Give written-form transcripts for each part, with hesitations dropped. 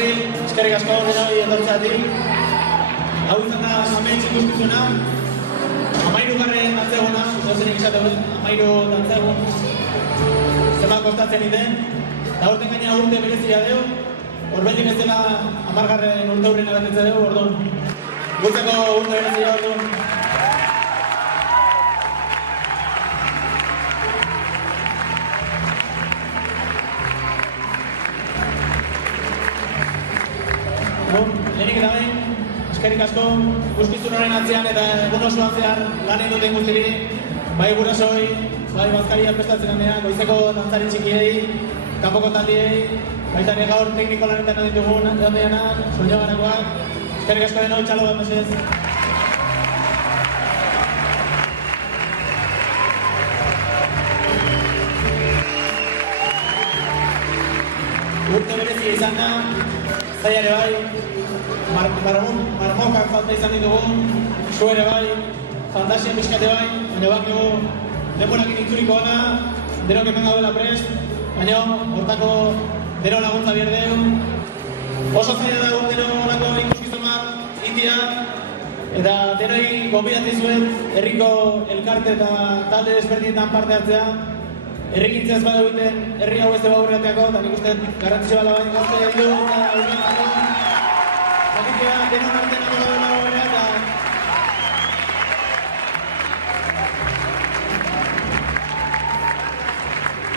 etorri, eskerrik asko denoi etortzeatik. Hau izan da amets ikuskizuna. 13. dantzeguna, dozenik esate dut, 13 dantzegun. Zenbat kostatzen iten. Eta urten gaina urte berezia deu. Horbetik ez dela 10. urte hurrena betetze deu, orduan. Gutzeko urte berezia orduan. Lehenik eta behin, eskerrik asko ikuskizunaren atzean eta egun osoan zehar lan egin duten guztiri, bai gurasoi, bai bazkaria prestatzen handean, goizeko dantzari txikiei, kanpoko taldiei, baita ere gaur tekniko lanetan ditugun egondeanak, soño garakoak, eskerrik asko denoi, txalo bat mesez. Urte berezia izan da, zaila ere bai, marmokak falta izan ditugu, zu ere bai, fantasien bizkate bai, baina bakio denborakin itzuriko da, denok hemen gaudela prest, baina hortako deno laguntza bierdeu. Oso zaila da deno olako ikuskizun bat india, eta denoi gonbidatzen zuen herriko elkarte eta talde desberdinetan parte hartzea. Herrikintzea ez bada egiten, herri hau ez deba aurrerateako, eta nik uste garrantzitsu bala baina gazte egin du, eta aurrerateako. Zakitea, denon artean nago dela horrela, eta...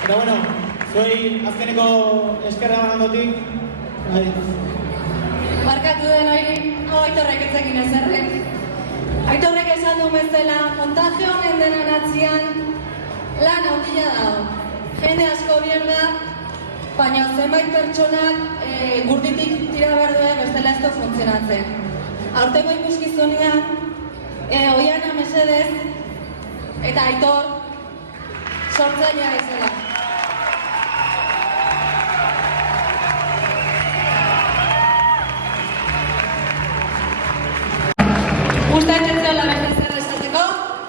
Eta bueno, zuei azkeneko eskerra banandotik. Barkatu den hori, hau Aitorrek etzekin ezerrek. Aitorrek esan du bezala, montagio honen denan atzian, lan handia dago. Jende asko bierda, baina zenbait pertsonak gurditik tira behar duen bestela ez du funtzionatzen. Aurtengo ikuskizunean, Oiana mesedez eta Aitor sortzailea bezala.